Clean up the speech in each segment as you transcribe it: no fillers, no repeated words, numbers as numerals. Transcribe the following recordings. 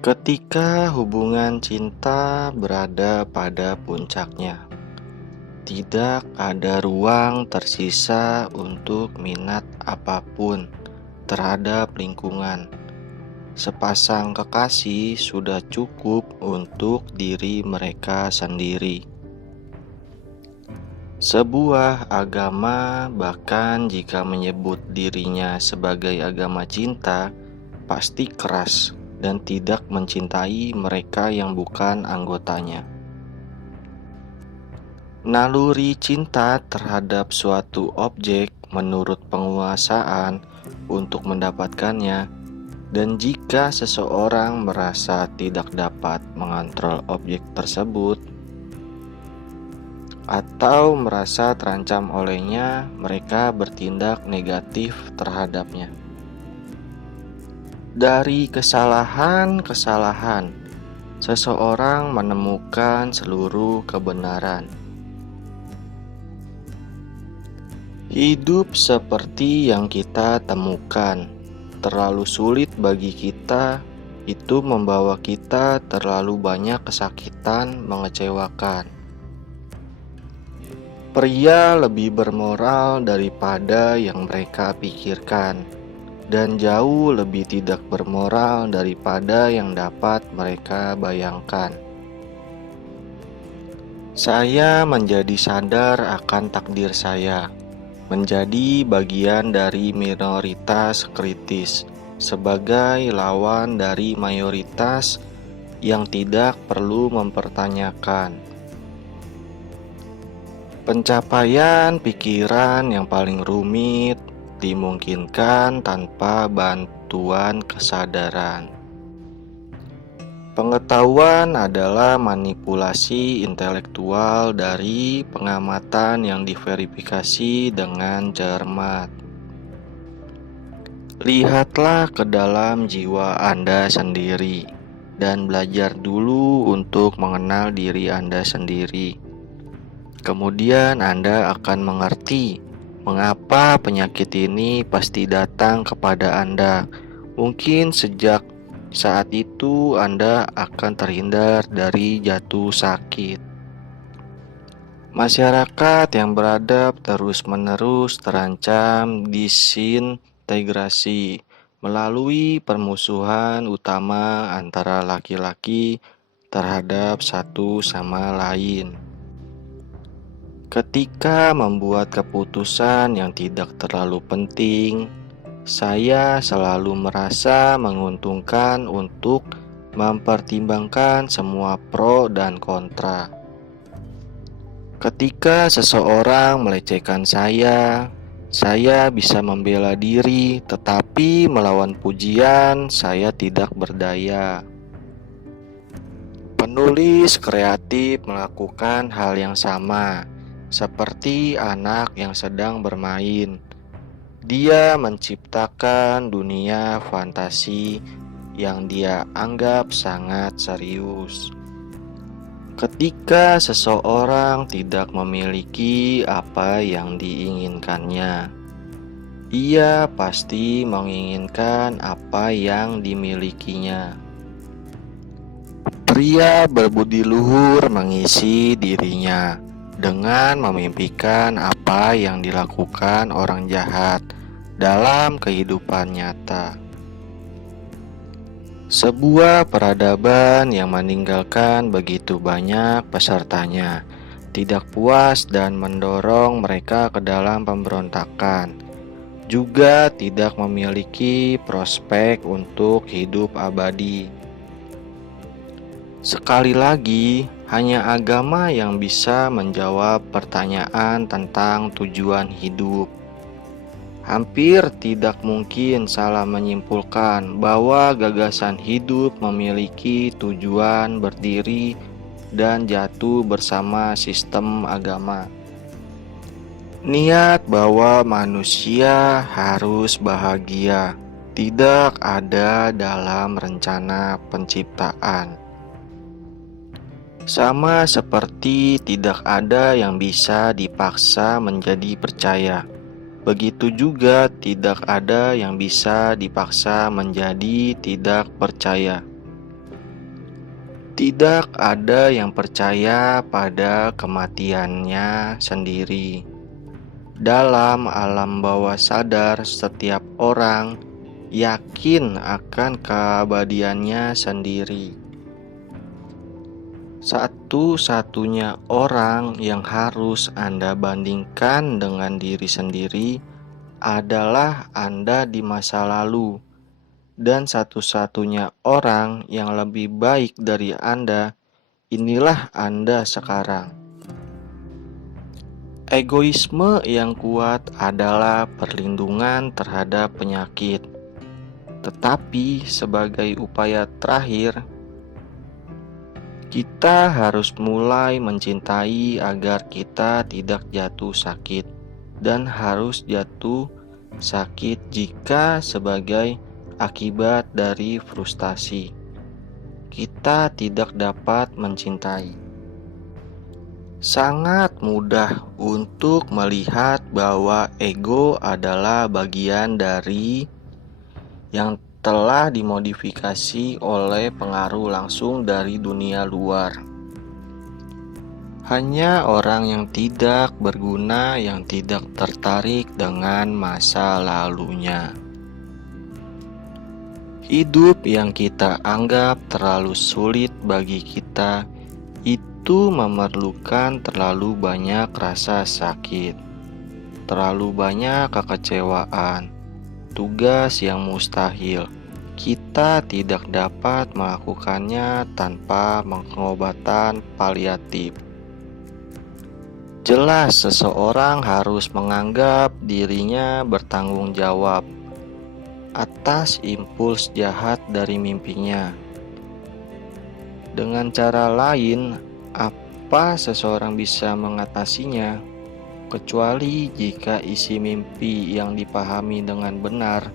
Ketika hubungan cinta berada pada puncaknya, tidak ada ruang tersisa untuk minat apapun terhadap lingkungan. Sepasang kekasih sudah cukup untuk diri mereka sendiri. Sebuah agama, bahkan jika menyebut dirinya sebagai agama cinta, pasti keras dan tidak mencintai mereka yang bukan anggotanya. Naluri cinta terhadap suatu objek menurut penguasaan untuk mendapatkannya, dan jika seseorang merasa tidak dapat mengontrol objek tersebut atau merasa terancam olehnya, mereka bertindak negatif terhadapnya. Dari kesalahan-kesalahan, seseorang menemukan seluruh kebenaran. Hidup seperti yang kita temukan terlalu sulit bagi kita, itu membawa kita terlalu banyak kesakitan, mengecewakan. Pria lebih bermoral daripada yang mereka pikirkan, dan jauh lebih tidak bermoral daripada yang dapat mereka bayangkan. Saya menjadi sadar akan takdir saya, menjadi bagian dari minoritas kritis, sebagai lawan dari mayoritas yang tidak perlu mempertanyakan. Pencapaian pikiran yang paling rumit dimungkinkan tanpa bantuan kesadaran. Pengetahuan adalah manipulasi intelektual dari pengamatan yang diverifikasi dengan cermat. Lihatlah ke dalam jiwa Anda sendiri dan belajar dulu untuk mengenal diri Anda sendiri. Kemudian Anda akan mengerti mengapa penyakit ini pasti datang kepada Anda. Mungkin sejak saat itu Anda akan terhindar dari jatuh sakit. Masyarakat yang beradab terus-menerus terancam disintegrasi melalui permusuhan utama antara laki-laki terhadap satu sama lain. Ketika membuat keputusan yang tidak terlalu penting, saya selalu merasa menguntungkan untuk mempertimbangkan semua pro dan kontra. Ketika seseorang melecehkan saya bisa membela diri, tetapi melawan pujian, saya tidak berdaya. Penulis kreatif melakukan hal yang sama. Seperti anak yang sedang bermain, dia menciptakan dunia fantasi yang dia anggap sangat serius. Ketika seseorang tidak memiliki apa yang diinginkannya, ia pasti menginginkan apa yang dimilikinya. Pria berbudi luhur mengisi dirinya dengan memimpikan apa yang dilakukan orang jahat dalam kehidupan nyata. Sebuah peradaban yang meninggalkan begitu banyak pesertanya, tidak puas dan mendorong mereka ke dalam pemberontakan, juga tidak memiliki prospek untuk hidup abadi. Sekali lagi, hanya agama yang bisa menjawab pertanyaan tentang tujuan hidup. Hampir tidak mungkin salah menyimpulkan bahwa gagasan hidup memiliki tujuan berdiri dan jatuh bersama sistem agama. Niat bahwa manusia harus bahagia tidak ada dalam rencana penciptaan. Sama seperti tidak ada yang bisa dipaksa menjadi percaya, begitu juga tidak ada yang bisa dipaksa menjadi tidak percaya. Tidak ada yang percaya pada kematiannya sendiri. Dalam alam bawah sadar, setiap orang yakin akan keabadiannya sendiri. Satu-satunya orang yang harus Anda bandingkan dengan diri sendiri adalah Anda di masa lalu. Dan satu-satunya orang yang lebih baik dari Anda, inilah Anda sekarang. Egoisme yang kuat adalah perlindungan terhadap penyakit. Tetapi sebagai upaya terakhir, kita harus mulai mencintai agar kita tidak jatuh sakit, dan harus jatuh sakit jika sebagai akibat dari frustasi kita tidak dapat mencintai. Sangat mudah untuk melihat bahwa ego adalah bagian dari yang telah dimodifikasi oleh pengaruh langsung dari dunia luar. Hanya orang yang tidak berguna yang tidak tertarik dengan masa lalunya. Hidup yang kita anggap terlalu sulit bagi kita itu memerlukan terlalu banyak rasa sakit, terlalu banyak kekecewaan, tugas yang mustahil. Kita tidak dapat melakukannya tanpa pengobatan paliatif. Jelas seseorang harus menganggap dirinya bertanggung jawab atas impuls jahat dari mimpinya. Dengan cara lain, apa seseorang bisa mengatasinya, kecuali jika isi mimpi yang dipahami dengan benar,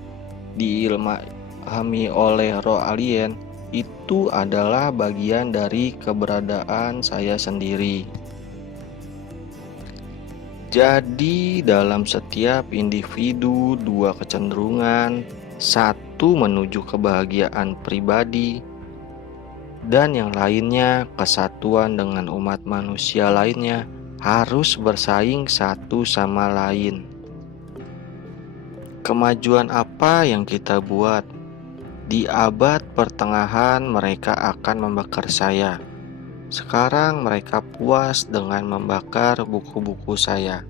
diilhami oleh roh alien, itu adalah bagian dari keberadaan saya sendiri. Jadi dalam setiap individu dua kecenderungan, satu menuju kebahagiaan pribadi dan yang lainnya kesatuan dengan umat manusia lainnya harus bersaing satu sama lain. Kemajuan apa yang kita buat? Di abad pertengahan mereka akan membakar saya. Sekarang mereka puas dengan membakar buku-buku saya.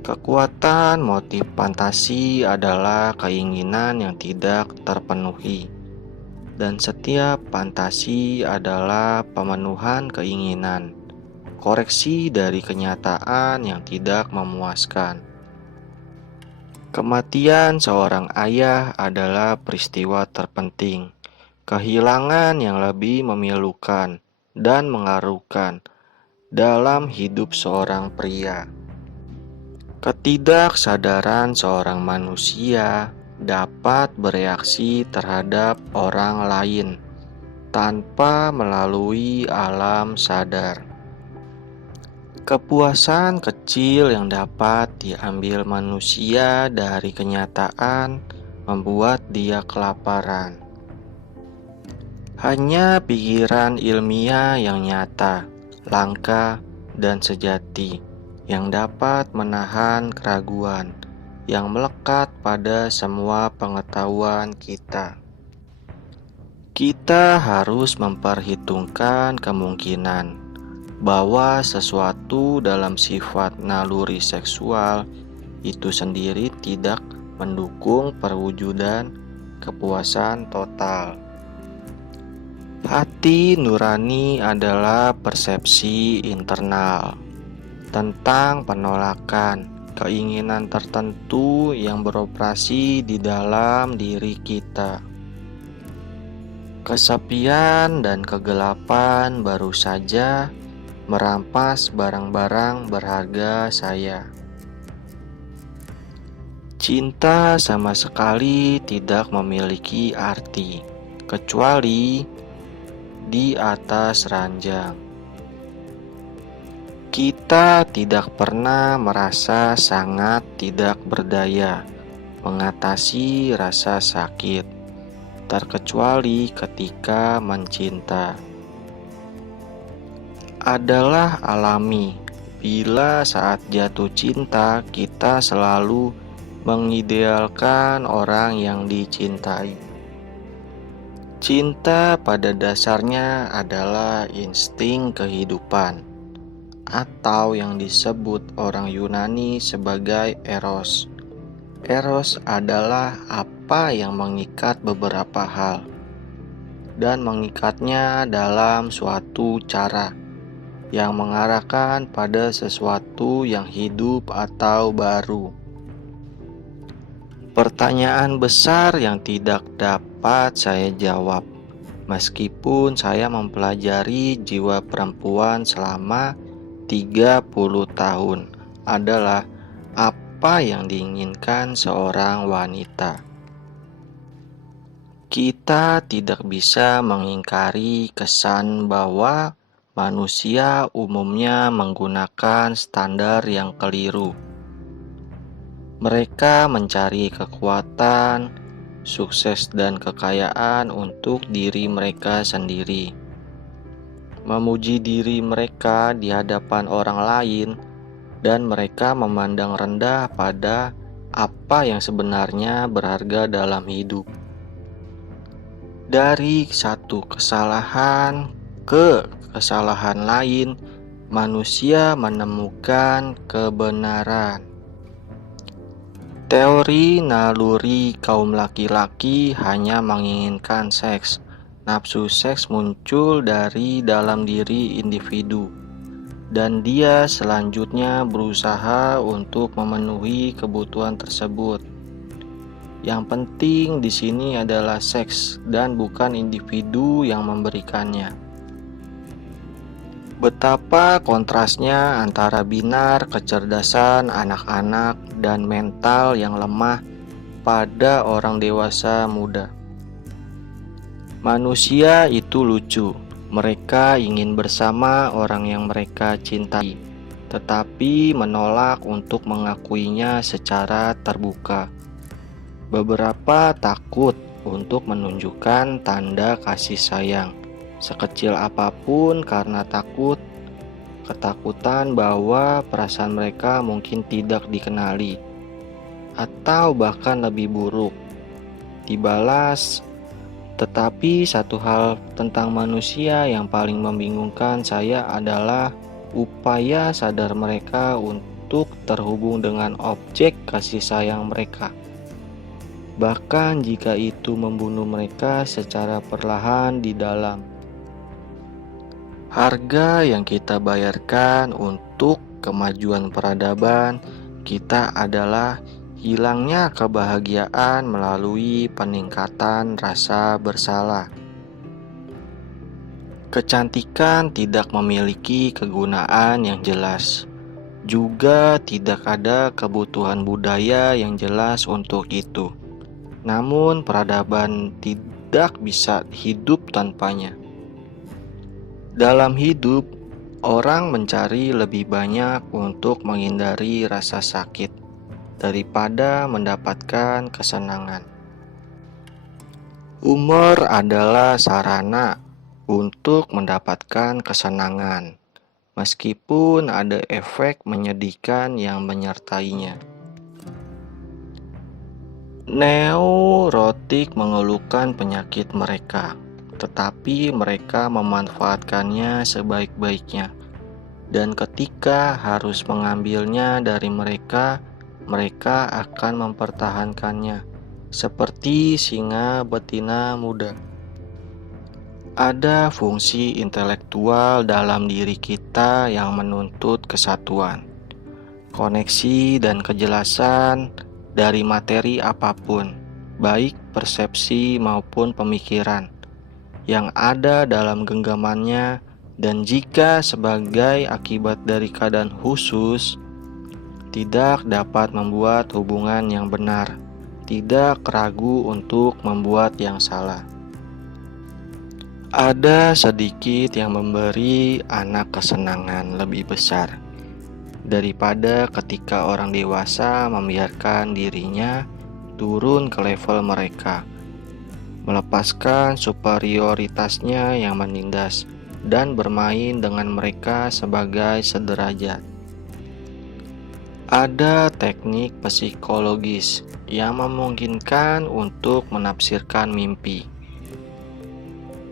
Kekuatan motif fantasi adalah keinginan yang tidak terpenuhi, dan setiap fantasi adalah pemenuhan keinginan, koreksi dari kenyataan yang tidak memuaskan. Kematian seorang ayah adalah peristiwa terpenting, kehilangan yang lebih memilukan dan mengharukan dalam hidup seorang pria. Ketidaksadaran seorang manusia dapat bereaksi terhadap orang lain tanpa melalui alam sadar. Kepuasan kecil yang dapat diambil manusia dari kenyataan membuat dia kelaparan. Hanya pikiran ilmiah yang nyata, langka, dan sejati yang dapat menahan keraguan yang melekat pada semua pengetahuan kita. Kita harus memperhitungkan kemungkinan bahwa sesuatu dalam sifat naluri seksual itu sendiri tidak mendukung perwujudan kepuasan total. Hati nurani adalah persepsi internal tentang penolakan, keinginan tertentu yang beroperasi di dalam diri kita. Kesepian dan kegelapan baru saja merampas barang-barang berharga saya. Cinta sama sekali tidak memiliki arti, kecuali di atas ranjang. Kita tidak pernah merasa sangat tidak berdaya mengatasi rasa sakit. terkecuali ketika mencinta. Adalah alami bila saat jatuh cinta kita selalu mengidealkan orang yang dicintai. Cinta pada dasarnya adalah insting kehidupan, atau yang disebut orang Yunani sebagai eros. Eros adalah apa yang mengikat beberapa hal, dan mengikatnya dalam suatu cara yang mengarahkan pada sesuatu yang hidup atau baru. Pertanyaan besar yang tidak dapat saya jawab, meskipun saya mempelajari jiwa perempuan selama 30 tahun, adalah apa yang diinginkan seorang wanita. Kita tidak bisa mengingkari kesan bahwa manusia umumnya menggunakan standar yang keliru. Mereka mencari kekuatan, sukses, dan kekayaan untuk diri mereka sendiri. Memuji diri mereka di hadapan orang lain, dan mereka memandang rendah pada apa yang sebenarnya berharga dalam hidup. Dari satu kesalahan ke kesalahan lain, manusia menemukan kebenaran. Teori naluri kaum laki-laki hanya menginginkan seks. Nafsu seks muncul dari dalam diri individu, dan dia selanjutnya berusaha untuk memenuhi kebutuhan tersebut. Yang penting di sini adalah seks dan bukan individu yang memberikannya. Betapa kontrasnya antara binar kecerdasan anak-anak dan mental yang lemah pada orang dewasa muda. Manusia itu lucu. Mereka ingin bersama orang yang mereka cintai, tetapi menolak untuk mengakuinya secara terbuka. Beberapa takut untuk menunjukkan tanda kasih sayang sekecil apapun karena ketakutan bahwa perasaan mereka mungkin tidak dikenali, atau bahkan lebih buruk, dibalas. Tetapi satu hal tentang manusia yang paling membingungkan saya adalah upaya sadar mereka untuk terhubung dengan objek kasih sayang mereka, bahkan jika itu membunuh mereka secara perlahan di dalam. Harga yang kita bayarkan untuk kemajuan peradaban kita adalah hilangnya kebahagiaan melalui peningkatan rasa bersalah. Kecantikan tidak memiliki kegunaan yang jelas. Juga tidak ada kebutuhan budaya yang jelas untuk itu. Namun peradaban tidak bisa hidup tanpanya. Dalam hidup, orang mencari lebih banyak untuk menghindari rasa sakit daripada mendapatkan kesenangan. Humor adalah sarana untuk mendapatkan kesenangan, meskipun ada efek menyedihkan yang menyertainya. Neurotik mengeluhkan penyakit mereka, tetapi mereka memanfaatkannya sebaik-baiknya, dan ketika harus mengambilnya dari mereka, mereka akan mempertahankannya, seperti singa betina muda. Ada fungsi intelektual dalam diri kita yang menuntut kesatuan, koneksi, dan kejelasan dari materi apapun, baik persepsi maupun pemikiran, yang ada dalam genggamannya. Dan jika sebagai akibat dari keadaan khusus tidak dapat membuat hubungan yang benar, tidak ragu untuk membuat yang salah. Ada sedikit yang memberi anak kesenangan lebih besar daripada ketika orang dewasa membiarkan dirinya turun ke level mereka. melepaskan superioritasnya yang menindas, dan bermain dengan mereka sebagai sederajat. Ada teknik psikologis yang memungkinkan untuk menafsirkan mimpi.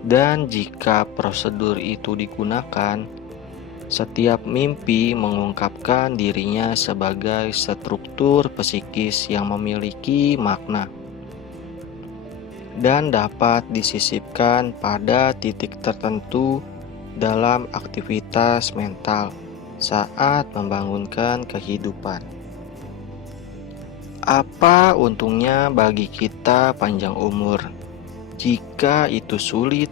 Dan jika prosedur itu digunakan, setiap mimpi mengungkapkan dirinya sebagai struktur psikis yang memiliki makna dan dapat disisipkan pada titik tertentu dalam aktivitas mental saat membangunkan kehidupan. Apa untungnya bagi kita panjang umur jika itu sulit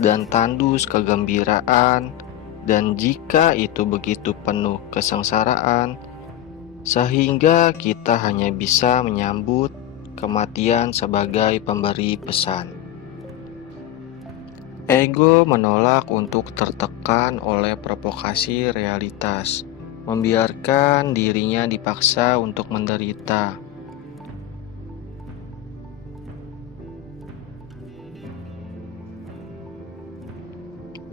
dan tandus kegembiraan, dan jika itu begitu penuh kesengsaraan sehingga kita hanya bisa menyambut kematian sebagai pemberi pesan? Ego menolak untuk tertekan oleh provokasi realitas, membiarkan dirinya dipaksa untuk menderita.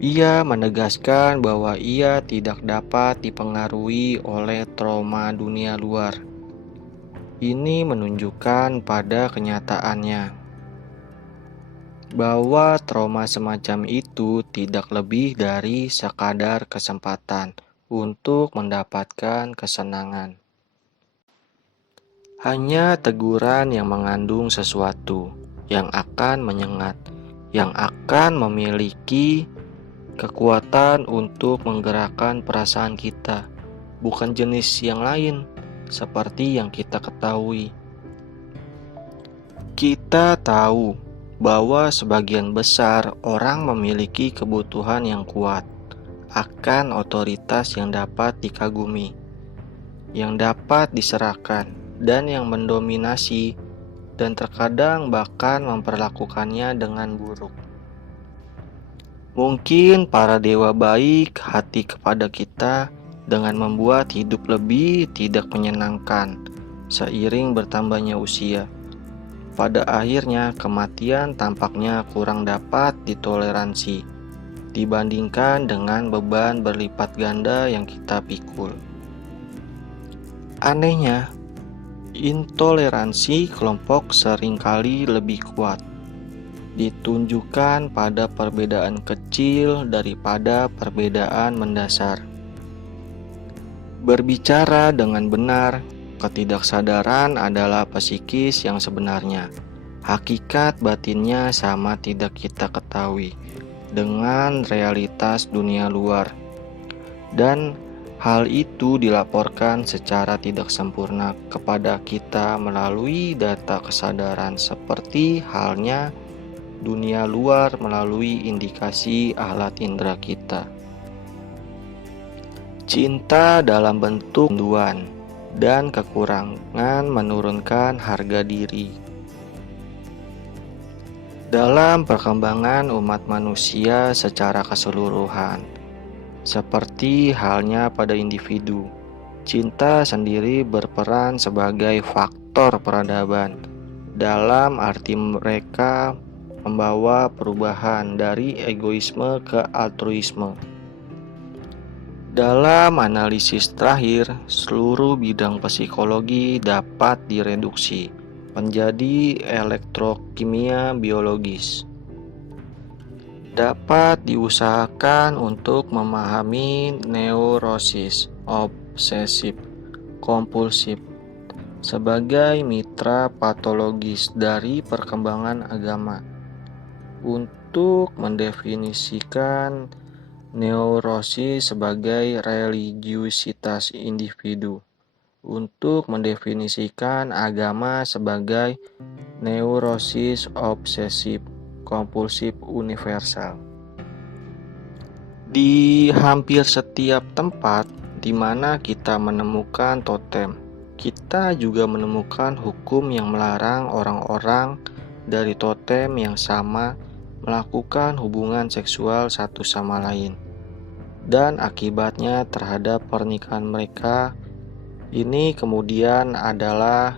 Ia menegaskan bahwa ia tidak dapat dipengaruhi oleh trauma dunia luar. Ini menunjukkan pada kenyataannya bahwa trauma semacam itu tidak lebih dari sekadar kesempatan untuk mendapatkan kesenangan. Hanya teguran yang mengandung sesuatu yang akan menyengat, yang akan memiliki kekuatan untuk menggerakkan perasaan kita, bukan jenis yang lain seperti yang kita ketahui. Kita tahu bahwa sebagian besar orang memiliki kebutuhan yang kuat akan otoritas yang dapat dikagumi, yang dapat diserahkan, dan yang mendominasi, dan terkadang bahkan memperlakukannya dengan buruk. Mungkin para dewa baik hati kepada kita dengan membuat hidup lebih tidak menyenangkan seiring bertambahnya usia. Pada akhirnya, kematian tampaknya kurang dapat ditoleransi dibandingkan dengan beban berlipat ganda yang kita pikul. Anehnya, intoleransi kelompok seringkali lebih kuat, ditunjukkan pada perbedaan kecil daripada perbedaan mendasar. Berbicara dengan benar, ketidaksadaran adalah psikis yang sebenarnya. Hakikat batinnya sama tidak kita ketahui dengan realitas dunia luar. Dan hal itu dilaporkan secara tidak sempurna kepada kita melalui data kesadaran, seperti halnya dunia luar melalui indikasi alat indera kita. Cinta dalam bentuk rinduan dan kekurangan menurunkan harga diri. Dalam perkembangan umat manusia secara keseluruhan, seperti halnya pada individu, cinta sendiri berperan sebagai faktor peradaban, dalam arti mereka membawa perubahan dari egoisme ke altruisme. Dalam analisis terakhir, seluruh bidang psikologi dapat direduksi menjadi elektrokimia biologis. Dapat diusahakan untuk memahami neurosis obsesif kompulsif sebagai mitra patologis dari perkembangan agama, untuk mendefinisikan neurosis sebagai religiusitas individu, untuk mendefinisikan agama sebagai neurosis obsesif kompulsif universal. Di hampir setiap tempat di mana kita menemukan totem, kita juga menemukan hukum yang melarang orang-orang dari totem yang sama melakukan hubungan seksual satu sama lain, dan akibatnya terhadap pernikahan mereka ini kemudian adalah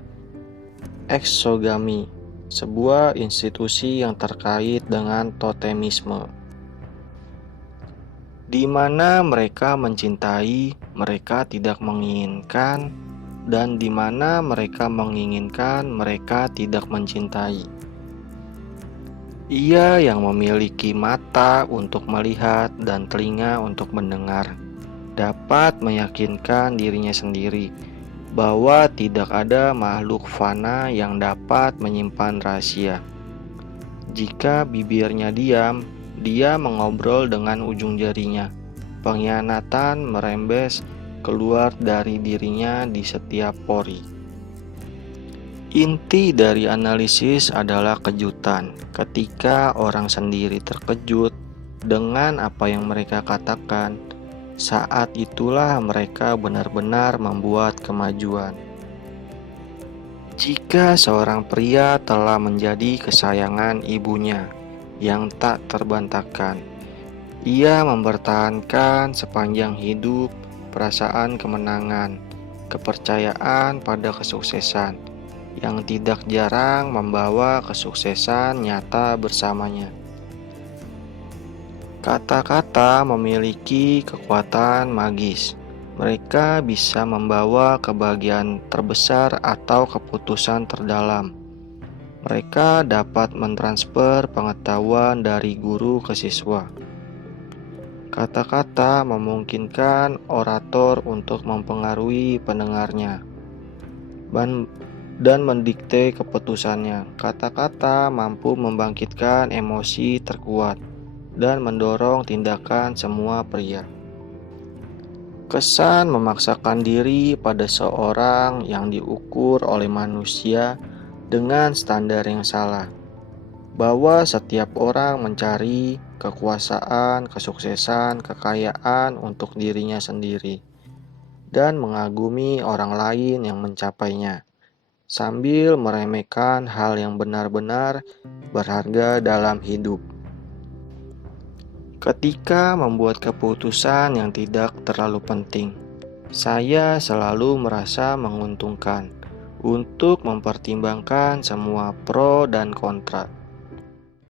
eksogami, sebuah institusi yang terkait dengan totemisme, di mana mereka mencintai, mereka tidak menginginkan, dan di mana mereka menginginkan, mereka tidak mencintai. Ia yang memiliki mata untuk melihat dan telinga untuk mendengar, dapat meyakinkan dirinya sendiri bahwa tidak ada makhluk fana yang dapat menyimpan rahasia. Jika bibirnya diam, dia mengobrol dengan ujung jarinya. Pengkhianatan merembes keluar dari dirinya di setiap pori. Inti dari analisis adalah kejutan. Ketika orang sendiri terkejut dengan apa yang mereka katakan, saat itulah mereka benar-benar membuat kemajuan. Jika seorang pria telah menjadi kesayangan ibunya yang tak terbantahkan, ia mempertahankan sepanjang hidup perasaan kemenangan, kepercayaan pada kesuksesan, yang tidak jarang membawa kesuksesan nyata bersamanya. Kata-kata memiliki kekuatan magis. Mereka bisa membawa kebahagiaan terbesar atau keputusan terdalam. Mereka dapat mentransfer pengetahuan dari guru ke siswa. Kata-kata memungkinkan orator untuk mempengaruhi pendengarnya dan mendikte keputusannya. Kata-kata mampu membangkitkan emosi terkuat dan mendorong tindakan semua pria. Kesan memaksakan diri pada seorang yang diukur oleh manusia dengan standar yang salah, bahwa setiap orang mencari kekuasaan, kesuksesan, kekayaan untuk dirinya sendiri, dan mengagumi orang lain yang mencapainya, sambil meremehkan hal yang benar-benar berharga dalam hidup. Ketika membuat keputusan yang tidak terlalu penting, saya selalu merasa menguntungkan untuk mempertimbangkan semua pro dan kontra.